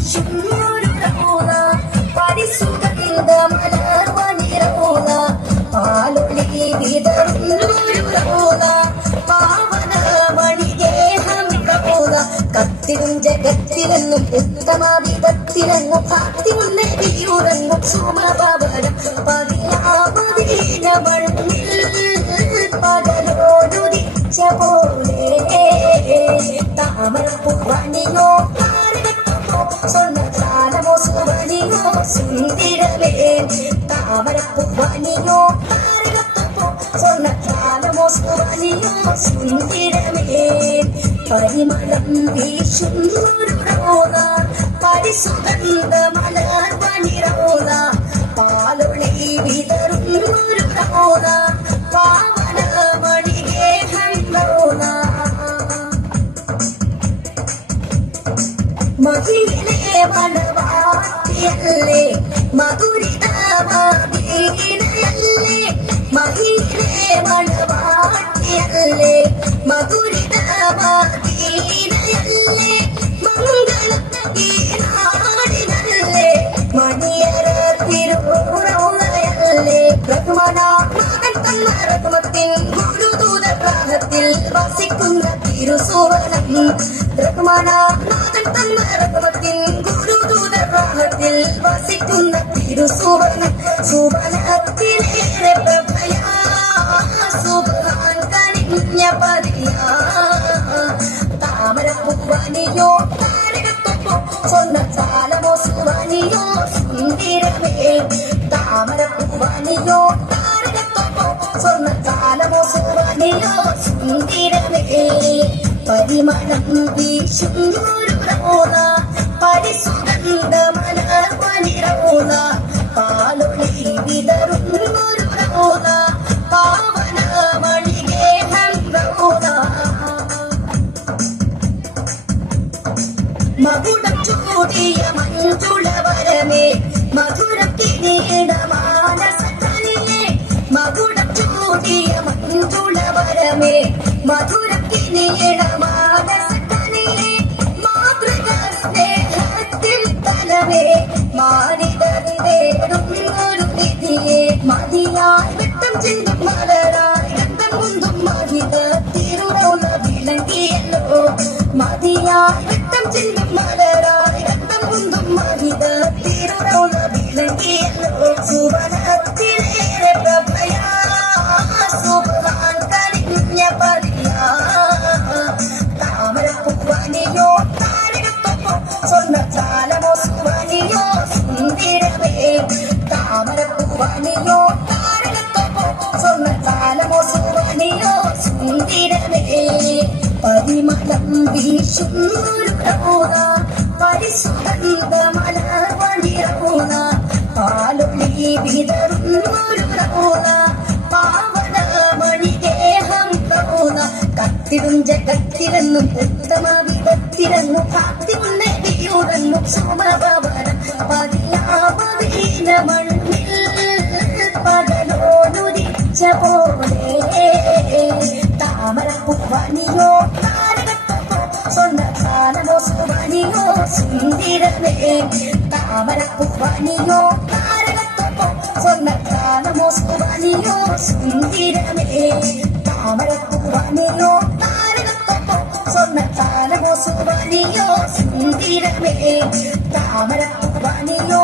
വീശുന്നൊരു Rolla പരിസുഗന്ധ മലർവനി Rolla Paloli വിതറുന്നൊരു Rolla പാവന മണിഗേഹം Rolla കത്തിലും ജഗത്തിലെന്നും ഉത്തമവിധത്തിലെന്നും ഭക്തിമുന്നേ വീയുറങ്ങും സുമപവനം പതിയാമതീന മണ്ണിൽ പകലോടുദിച്ച പോലെ താമരപ്പൂവണിയോ സ്വർണ്ണ സുവണിയോ സുന്ദരമേ താമരപ്പൂവണിയോ സ്വർണ്ണ സുവണിയോ സുന്ദരമേ പരിമളം വീശുന്നൊരു റോള പരിസുഗന്ധ മലർവനി റോള പാലൊളി വിതറുന്നൊരു റോള പാവന മണിഗേഹം റോള മഹിയിലെ മണവാട്ടിയല്ലേ മധുരിതമാതീനയല്ലേ മഹിയിലെ മണവാട്ടിയല്ലേ മധുരിതമാതീനയല്ലേ മംഗളീനാടിനല്ലേ മണിയറ തിരുറോളയല്ലേ റഹ്മനാഥൻ തന്ന റഹ്മത്തിൻ ഗുരുദൂതഗ്രാഹത്തിൽ വസിക്കുന്ന തിരുസുവനം റഹ്മനാഥൻ തന്ന റഹ്മത്തിൻ ഗുരുദൂതഗ്രാഹത്തിൽ വസിക്കുന്ന തിരുസുവനം സുവനത്തിലേറെ പ്രഭയാ സുബ്ഹാൻ കനിഞ്ഞ പതിയാ താമരപ്പൂവണിയോ താരകത്തൊപ്പോ സ്വർണ്ണജാലമോ സുവണിയോ സുന്ദരമേ താമരപ്പൂവണിയോ താരകത്തൊപ്പോ സ്വർണ്ണജാലമോ സുവണിയോ സുന്ദരമേ പരിമളം വീശുന്നൊരു റോള പരിസുഗന്ധ മലർവനി റോള പാലൊളി വിതറുന്നൊരു റോള പാവന മണിഗേഹം റോള മകുടം ചൂടിയ മഞ്ജുളവരമേ മധുരം കിരീട മാനസകനിയേ മകുടം ചൂടിയ മഞ്ജുളവരമേ മധുരം കിരീട മാനസകനിയേ മാതൃക സ്നേഹത്തിൽ തലവേ മാനിതരുന്നൊരു നിധിയെ മതിയായി വെട്ടം ചിന്തും മലരായി ഗന്ധം കുന്തും മഹിത തിരുറോള വിളങ്ങിയല്ലോ മതിയായി വെട്ടം ചിന്തും മലരായി ഗന്ധം കുന്തും മഹിത തിരുറോള വിളങ്ങിയല്ലോ സുവനത്തിലേറെ പ്രഭയാ സുബ്ഹാൻ കനിഞ്ഞ പതിയാ താമരപ്പൂവണിയോ താരകത്തൊപ്പോ സ്വർണ്ണജാലമോ സുവണിയോ സുന്ദരമേ താമരപ്പൂവണിയോ താരകത്തൊപ്പോ സ്വർണ്ണജാലമോ സുവണിയോ സുന്ദരമേ പരിമളം വീശുന്നൊരു റോള പരിസുഗന്ധ മലർവനി റോള പാലൊളി വിതറുന്നൊരു റോള പാവന മണിഗേഹം റോള കത്തിലും ജഗത്തിലെന്നും ഉത്തമവിധത്തിലെന്നും ഭക്തിമുന്നേ വീയുറങ്ങും സുമപവനം പതിയാമതീന മണ്ണിൽ പകലോടുദിച്ച പോലെ താമരപ്പൂവണിയോ താരകത്തൊപ്പോ സ്വർണ്ണജാലമോ സുവണിയോ സുന്ദരമേ താമരപ്പൂവണിയോ താരകത്തൊപ്പോ സ്വർണ്ണജാലമോ സുവണിയോ സുന്ദരമേ താമരപ്പൂവണിയോ താരകത്തൊപ്പോ സ്വർണ്ണജാലമോ സുവണിയോ സുന്ദരമേ താമരപ്പൂവണിയോ